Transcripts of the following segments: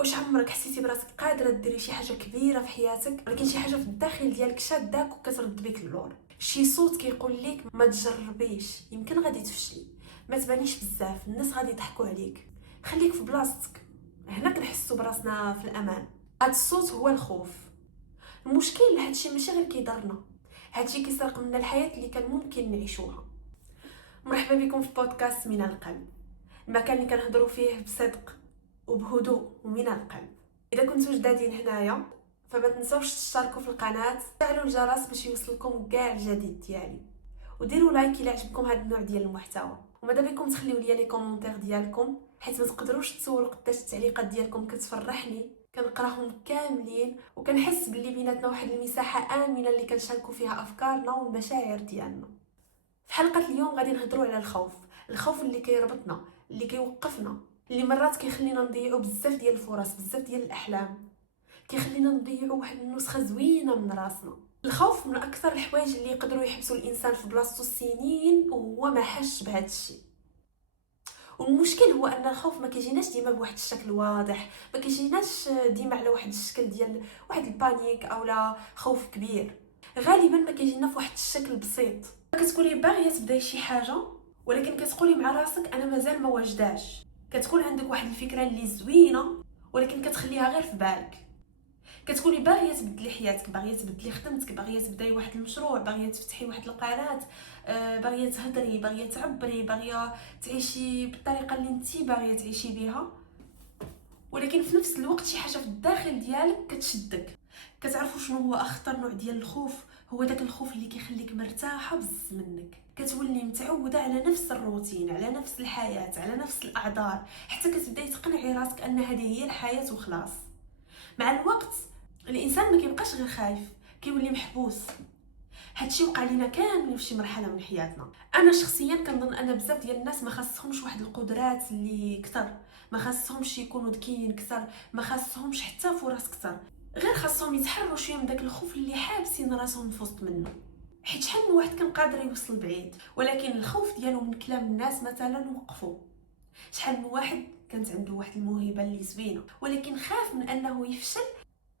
واش عمرك حسيتي براسك قادره ديري شي حاجه كبيره في حياتك ولكن شي حاجه في الداخل ديالك شاداك وكترد بك للور؟ شي صوت كيقول لك ما تجربيش، يمكن غادي تفشلي، ما تبانيش بزاف، الناس غادي يضحكوا عليك، خليك في بلاصتك. هنا كنحسوا براسنا في الامان. هاد الصوت هو الخوف. المشكل هادشي ماشي غير كيضرنا، هادشي كيسرق منا الحياه اللي كان ممكن نعيشوها. مرحبا بكم في بودكاست من القلب، المكان اللي كنهضروا فيه بصدق وبهدوء ومن القلب. اذا كنتوا جدادين هنايا فما تنسوش تشتركوا في القناه، وتفعلوا الجرس باش يوصلكم كاع الجديد ديالي، وديروا لايك الى عجبكم هذا النوع ديال المحتوى. وماذا بكم تخليوا لي لي كومونتير ديالكم، حيت ما تقدروش تصوروا قداش التعليقات ديالكم كتفرحني، كنقراهم كاملين وكنحس باللي بيناتنا واحد المساحه امنه اللي كنشاركوا فيها افكارنا والمشاعر ديالنا. في حلقه اليوم غادي نهضروا على الخوف اللي كيربطنا، اللي كيوقفنا، اللي مرات كيخلينا نضيعوا بزاف ديال الفرص، بزاف ديال الاحلام، كيخلينا نضيعوا واحد النسخه زوينه من راسنا. الخوف من اكثر الحوايج اللي يقدروا يحبسوا الانسان في بلاصتو السنين وهو ما حش بهذا الشيء. والمشكل هو ان الخوف ما كيجيناش ديما بواحد الشكل واضح، ما كيجيناش ديما على واحد الشكل ديال واحد البانيك اولا خوف كبير. غالبا ما كيجينا في واحد الشكل بسيط، كتكوني باغيه تبداي شي حاجه ولكن كتقولي مع راسك انا مازال ما واجداش. كتكون عندك واحد الفكره اللي زوينه ولكن كتخليها غير في بالك. كتكوني باغيه تبدلي حياتك، باغيه تبدلي خدمتك، باغيه تبداي واحد المشروع، باغيه تفتحي واحد القناه، باغيه تهضري، باغيه تعبري، باغيه تعيشي بالطريقه اللي انت باغيه تعيشي بها، ولكن في نفس الوقت شي حاجه في الداخل ديالك كتشدك. كتعرفوا شنو هو اخطر نوع ديال الخوف؟ هو داك الخوف اللي كيخليك مرتاحه بزز منك، كتولي متعوده على نفس الروتين، على نفس الحياه، على نفس الاعذار، حتى كتبداي تقنعي راسك ان هذه هي الحياه وخلاص. مع الوقت الانسان ما كيبقاش غير خايف، كيولي محبوس. هادشي وقع لينا كاملين في شي مرحله من حياتنا. انا شخصيا كنظن ان بزاف ديال الناس ما خاصهمش واحد القدرات اللي كثر، ما خاصهمش يكونوا ذكيين كثر، ما خاصهمش حتى فرص كثر، غير خاصهم يتحرروا شويه من داك الخوف اللي حابسين راسهم في وسط منه. حيت شحال من واحد كان قادر يوصل بعيد ولكن الخوف ديالو من كلام الناس مثلا وقفوا. شحال من واحد كانت عنده واحد الموهبه اللي زوينه ولكن خاف من انه يفشل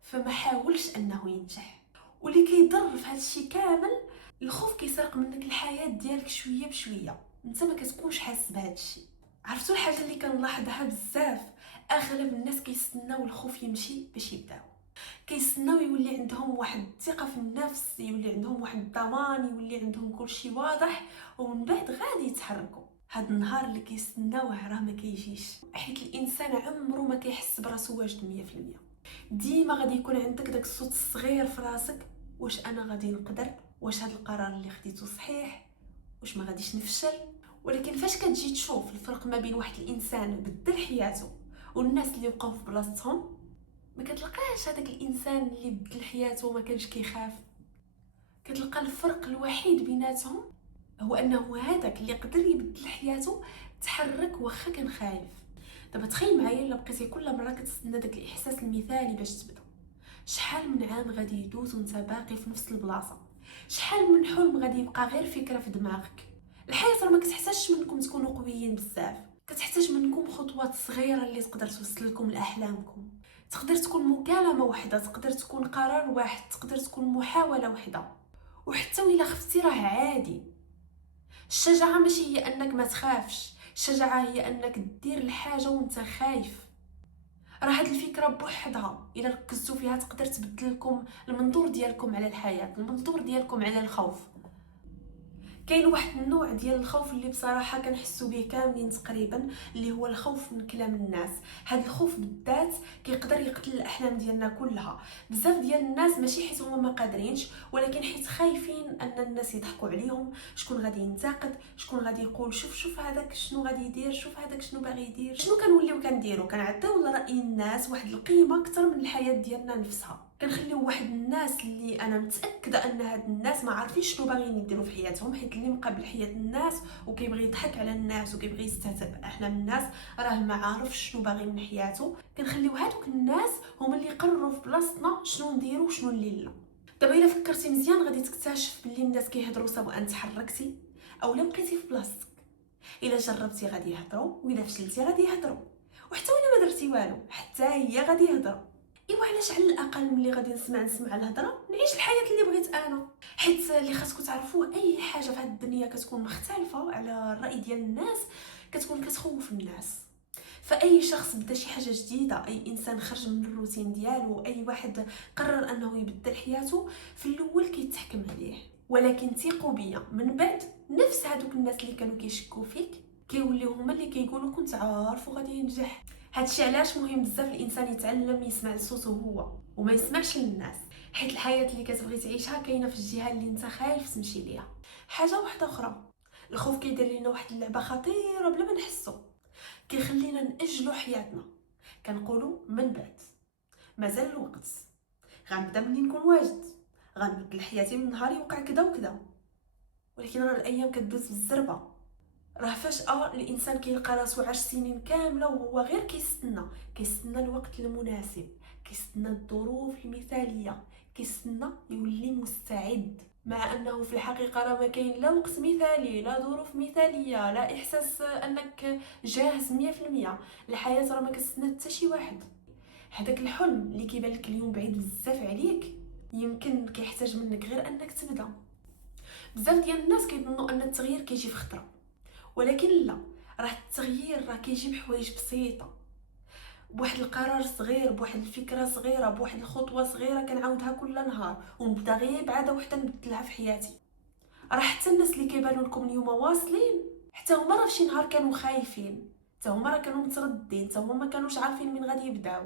فما حاولش انه ينجح. واللي كيضر في هذا الشيء كامل، الخوف كيسرق منك الحياه ديالك شويه بشويه، انت ما كتكونش حاس بهذا الشيء. عرفتوا الحاجه اللي كنلاحظها بزاف؟ اغلب الناس كيستناو الخوف يمشي باش يبداو، كيستناو يولي عندهم واحد الثقه في النفس، يولي عندهم واحد الضمان، يولي عندهم كل شيء واضح، ومن بعد غادي يتحركوا. هاد النهار اللي كيستناوه راه ما كيجيش، حيت الانسان عمره ما كيحس براسو واجد 100%. ديما غادي يكون عندك داك الصوت الصغير في راسك، واش انا غادي نقدر، واش هذا القرار اللي خديته صحيح، واش ما غاديش نفشل. ولكن فاش كتجي تشوف الفرق ما بين واحد الانسان بدل حياته والناس اللي بقاو في بلاصتهم، ما كتلقاش هذاك الانسان اللي بدل حياته وما كانش كيخاف. كتلقى الفرق الوحيد بيناتهم هو انه هذاك اللي قدر يبدل حياته تحرك واخا كان خايف. دابا تخيل معايا الا بقيتي كل مره كتستنى داك الاحساس المثالي باش تبدا، شحال من عام غادي يدوز وانت باقي في نفس البلاصه؟ شحال من حلم غادي يبقى غير فكره في دماغك؟ الحياه راه ما كتحتاجش منكم تكونوا قويين بزاف، كتحتاج منكم خطوات صغيره اللي تقدر توصل لكم لاحلامكم. تقدر تكون مكالمه واحده، تقدر تكون قرار واحد، تقدر تكون محاوله واحده، وحتى وإلا خفتي راه عادي. الشجاعه ماشي هي انك ما تخافش، الشجاعه هي انك دير الحاجه وانت خايف. راه هاد الفكره بوحدها الا ركزتوا فيها تقدر تبدل لكم المنظور ديالكم على الحياه، المنظور ديالكم على الخوف. كاين واحد النوع ديال الخوف اللي بصراحه كنحسوا به كاملين تقريبا، اللي هو الخوف من كلام الناس. هذا الخوف بالذات كيقدر يقتل الاحلام ديالنا كلها. بزاف ديال الناس ماشي حيت هما ما قادرينش، ولكن حيت خايفين ان الناس يضحكوا عليهم، شكون غادي ينتقد، شكون غادي يقول شوف هذاك شنو غادي يدير، شوف هذاك شنو باغي يدير. شنو كنوليو كنديرو؟ كنعطيو لراي الناس واحد القيمه اكثر من الحياه ديالنا نفسها. كنخليو واحد الناس اللي انا متاكده ان هاد الناس ما عارفينش شنو باغيين يديروا في حياتهم، حيت اللي مقابل حياه الناس وكيبغي يضحك على الناس وكيبغي يستهزئ باحلام الناس راه ما عارفش شنو باغي من حياته. كنخليو هادوك الناس هما اللي يقرروا في بلاصتنا شنو نديروا وشنو اللي لا. دابا الا فكرتي مزيان غادي تكتشف باللي الناس كيهضروا سواء تحركتي او لا بقيتي في بلاصتك. الا جربتي غادي يهضروا، واذا فشلتي غادي يهضروا، وحتى وانا ما درتي والو حتى هي غادي يهضر. ايوا علاش على الاقل ملي غادي نسمع الهضره نعيش الحياه اللي بغيت انا. حيت اللي خاصكم تعرفوه اي حاجه في هذه الدنيا كتكون مختلفه على الراي ديال الناس كتكون كتخوف الناس. فاي شخص بدا شي حاجه جديده، اي انسان خرج من الروتين ديالو، اي واحد قرر انه يبدل حياته، في الاول كيتحكم عليه. ولكن ثقوا بيا، من بعد نفس هذوك الناس اللي كانوا كيشكوا فيك كيوليو هما اللي كيقولوا كنت عارف وغادي ينجح. هادشي علاش مهم بزاف الانسان يتعلم يسمع لصوته هو وما يسمعش للناس، حيت الحياه اللي كتبغي تعيشها كاينه في الجهه اللي انت خايف تمشي ليها. حاجه واحده اخرى، الخوف كيدير لنا واحد اللعبه خطيره بلا ما نحسو، كيخلينا ناجلوا حياتنا. كنقولوا من بعد، مازال الوقت، غنبدا ملي نكون واجد، غنبدل حياتي من نهار يوقع كذا وكذا. ولكن راه الايام كدوز بالزربه، راه فجاه الانسان كيلقى راسو 10 سنين كامله وهو غير كيستنى الوقت المناسب، كيستنى الظروف المثاليه، كيستنى يولي مستعد، مع انه في الحقيقه راه ما كاين لا وقت مثالي، لا ظروف مثاليه، لا احساس انك جاهز 100%. الحياه راه ما كتستنى حتى شي واحد. هذاك الحلم اللي كيبان لك اليوم بعيد بزاف عليك يمكن كيحتاج منك غير انك تبدا. بزاف ديال الناس كيظنوا ان التغيير كيجي في خطره، ولكن لا، راه التغيير راه كيجي بحوايج بسيطه، بواحد القرار صغير، بواحد الفكره صغيره، بواحد الخطوه صغيره كنعاودها كل نهار ونبدا غير بعاده وحده نبدلها في حياتي. راه حتى الناس اللي كيبانوا لكم اليوم واصلين حتى هما راه شي نهار كانوا خايفين، حتى هما راه كانوا مترددين، حتى هما ما كانوش عارفين من غادي يبداو.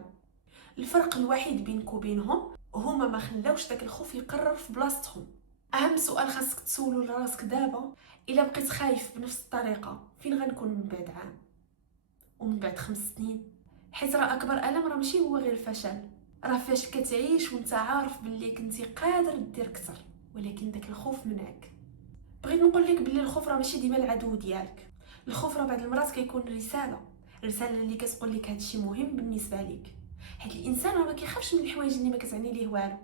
الفرق الوحيد بينك وبينهم هما ما خلاوش داك الخوف يقرر في بلاصتهم. اهم سؤال خاصك تسولو لراسك دابا، الا بقيت خايف بنفس الطريقه فين غنكون من بعد عام ومن بعد 5 سنين؟ حيت راه اكبر الم راه ماشي هو غير الفشل، راه فاش كتعيش وانت عارف باللي كنتي قادر دير اكثر ولكن داك الخوف منعك. بغيت نقول لك باللي الخوف راه ماشي ديما العدو ديالك، الخوف راه بعض المرات كيكون رساله اللي كتقول لك هادشي مهم بالنسبه ليك. حيت الانسان راه ما كيخافش من الحوايج اللي ما كتعني ليه والو،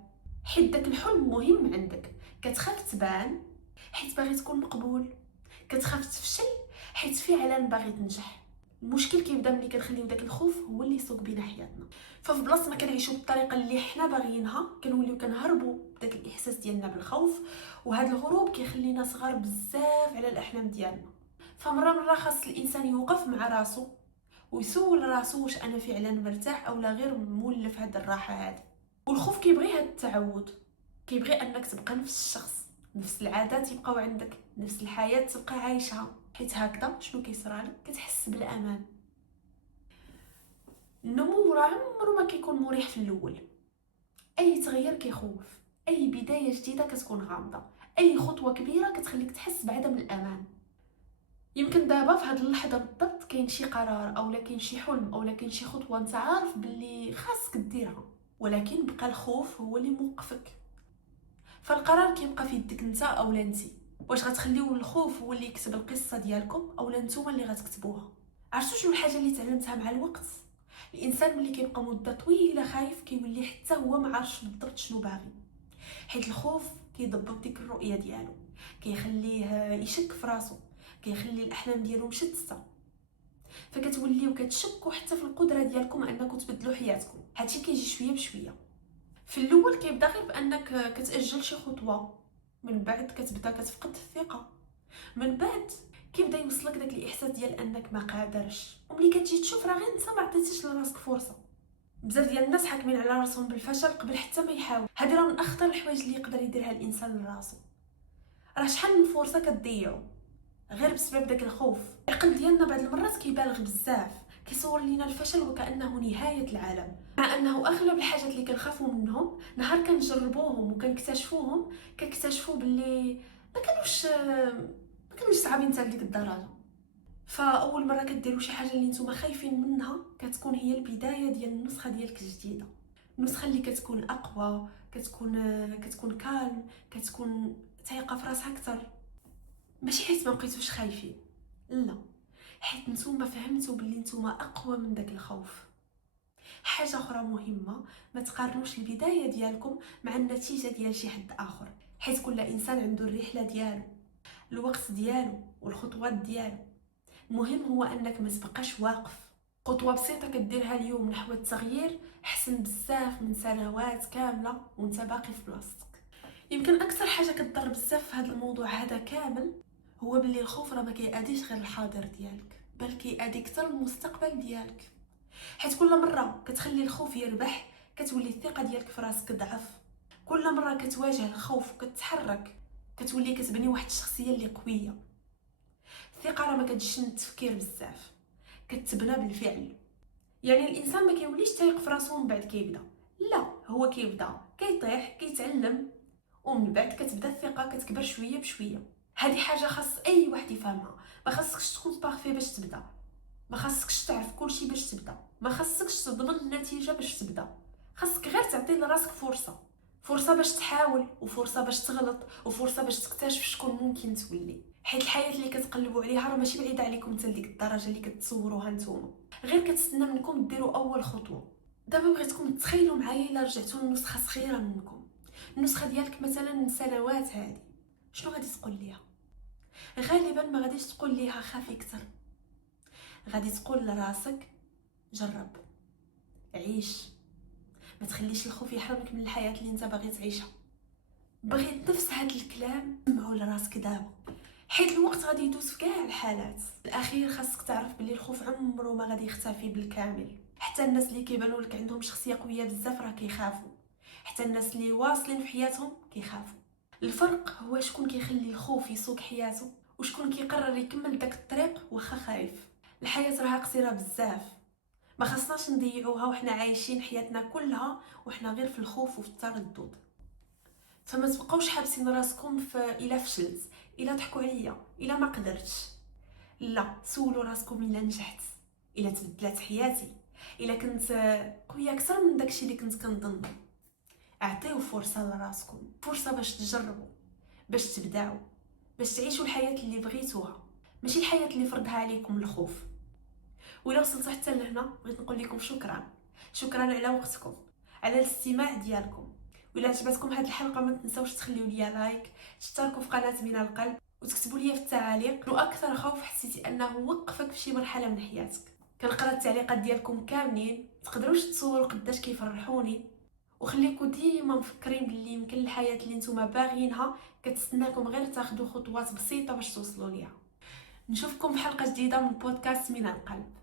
حيت داك الحلم مهم عندك. كتخاف تبان حيت باغي تكون مقبول، كتخاف تفشل حيت فعلا باغي تنجح. المشكل كيبدا ملي كنخليو داك الخوف هو اللي يسوق بينا حياتنا. ففي بلاصه ما كنعيشو بالطريقه اللي حنا باغيينها كنوليو كنهربوا بداك الاحساس ديالنا بالخوف، وهذا الهروب كيخلينا صغار بزاف على الاحلام ديالنا. فمره خاص الانسان يوقف مع راسو ويسول راسو واش انا فعلا مرتاح او لا غير مولف هاد الراحه هذه. والخوف كيبغي هاد التعود، كيبغي انك تبقى نفس الشخص، نفس العادات يبقاو عندك، نفس الحياه تبقى عايشها، حيت هكذا شنو كيصرالك؟ كتحس بالامان. النمو راه عمرو ما كيكون مريح في الاول، اي تغيير كيخوف، اي بدايه جديده كتكون غامضه، اي خطوه كبيره كتخليك تحس بعدم الامان. يمكن دابا في هذه اللحظه بالضبط كاين شي قرار او كاين شي حلم او كاين شي خطوه انت عارف باللي خاصك ديرها، ولكن بقى الخوف هو اللي موقفك. فالقرار كيبقى في يدك انت او انت، واش غتخليو الخوف هو اللي يكتب القصه ديالكم او نتوما اللي غتكتبوها. عرفتوا شنو الحاجه اللي تعلمتها مع الوقت؟ الانسان ملي كيبقى مده طويله خايف كيولي حتى هو ما عارفش بالضبط شنو باغي، حيت الخوف كيضبط ديك الرؤيه ديالو، كيخليه يشك في راسو، كيخلي الاحلام ديالو مشتته، فكتوليو كتشكوا حتى في القدره ديالكم انكم تبدلوا حياتكم. هادشي كيجي شويه بشويه. في الاول كيبدا غير بانك كتاجل شي خطوه، من بعد كتبدا كتفقد الثقه، من بعد كيبدا يوصلك داك الاحساس ديال انك ما قادرش، وملي كتجي تشوف راه غير انت ما عطيتيش لراسك فرصه. بزاف ديال الناس حاكمين على راسهم بالفشل قبل حتى ما يحاول. هذه راه من اخطر الحوايج اللي يقدر يديرها الانسان لراسو. راه شحال من فرصه كتضيعوا غير بسبب داك الخوف. العقل ديالنا بعض المرات كيبالغ بزاف، كيصور لينا الفشل وكانه نهايه العالم، مع انه اغلب الحاجات اللي كنخافوا منهم نهار كنجربوهم وكنكتشفوهم كنكتشفوا باللي ما كانوش صعابين حتى لديك الدرجه. فاول مره كديروا شي حاجه اللي نتوما خايفين منها كتكون هي البدايه ديال النسخه ديالك الجديده، النسخه اللي كتكون اقوى، كتكون كالم، كتكون ثقه في راسها اكثر. ماشي حيت ما بقيتوش خايفين، لا، حيت نتوما فهمتوا باللي نتوما اقوى من داك الخوف. حاجه اخرى مهمه، ما تقارنوش البدايه ديالكم مع النتيجه ديال شي حد اخر، حيت كل انسان عنده الرحله ديالو، الوقت ديالو والخطوات ديالو. المهم هو انك ما تبقاش واقف، خطوه بسيطه كديرها اليوم نحو التغيير احسن بزاف من سنوات كامله وانت باقي في بلاصتك. يمكن اكثر حاجه كتضر بزاف في هذا الموضوع هذا كامل هو باللي الخوف راه ما كيأديش غير الحاضر ديالك، بل كيأدي اكثر المستقبل ديالك. حيت كل مره كتخلي الخوف يربح كتولي الثقه ديالك في راسك ضعف. كل مره كتواجه الخوف وكتحرك كتولي كتبني واحد الشخصيه اللي قويه. الثقه راه ما كتجيش من التفكير بزاف، كتبنى بالفعل. يعني الانسان ما كيوليش تايق في راسو من بعد كيبدا، لا، هو كيبدا كيطيح كيتعلم ومن بعد كتبدا الثقه كتكبر شويه بشويه. هذه حاجه خاص اي واحد يفهمها. ما خاصكش تكون بارفي باش تبدا، ما خاصكش تعرف كلشي باش تبدا، ما خاصكش تضمن النتيجه باش تبدا. خاصك غير تعطي لراسك فرصه باش تحاول، وفرصه باش تغلط، وفرصه باش تكتشف شكون ممكن تولي. حيت الحياه اللي كتقلبوا عليها راه ماشي بعيده عليكم حتى لديك الدرجه اللي كتصوروها نتوما، غير كتستنى منكم ديروا اول خطوه. دابا بغيتكم تخيلوا معايا الا رجعتوا لنسخه صغيره منكم، النسخه ديالك مثلا من سنوات هذه، شنو غادي تقول ليها؟ غالبا ما غاديش تقول ليها خافي اكثر، غادي تقول لراسك جرب، عيش، ما تخليش الخوف يحرمك من الحياه اللي انت باغي تعيشها. بغيت نفس هاد الكلام سمعوا لراسك دابا، حيت الوقت غادي يدوز في كاع الحالات. الاخير خاصك تعرف بلي الخوف عمره ما غادي يختفي بالكامل. حتى الناس اللي كيبانوا لك عندهم شخصيه قويه بزاف راه كيخافوا، حتى الناس اللي واصلين في حياتهم كيخافوا. الفرق هو شكون كيخلي الخوف يسوق حياته وشكون كيقرر يكمل داك الطريق واخا خايف. الحياه راها قصيره بزاف، ما خصناش نضيعوها وحنا عايشين حياتنا كلها وحنا غير في الخوف وفي التردد. فما تبقاوش حابسين راسكم في الا فشلت، الا ضحكوا عليا، الا ما قدرتش. لا، سولوا راسكم الا نجحت، الا تبدلات حياتي، الا كنت قويه اكثر من داكشي اللي كنت كنظن. اعطيو فرصه لراسكم، فرصه باش تجربوا، باش تبداو، باش تعيشوا الحياه اللي بغيتوها، ماشي الحياه اللي فرضها عليكم الخوف. ولا وصلتوا حتى لهنا بغيت نقول لكم شكرا على وقتكم، على الاستماع ديالكم. ولا عجبتكم هذه الحلقه ما تنساوش تخليوا لي لايك، تشتركوا في قناه من القلب، وتكتبوا لي في التعاليق شنو اكثر خوف حسيتي انه وقفك في شي مرحله من حياتك. كنقرا التعليقات ديالكم كاملين، تقدروش تصوروا قداش كيفرحوني. وخليكم ديما مفكرين باللي يمكن الحياه اللي نتوما باغيينها كتستناكم غير تاخذوا خطوات بسيطه باش توصلوا ليها. نشوفكم في حلقه جديده من بودكاست من القلب.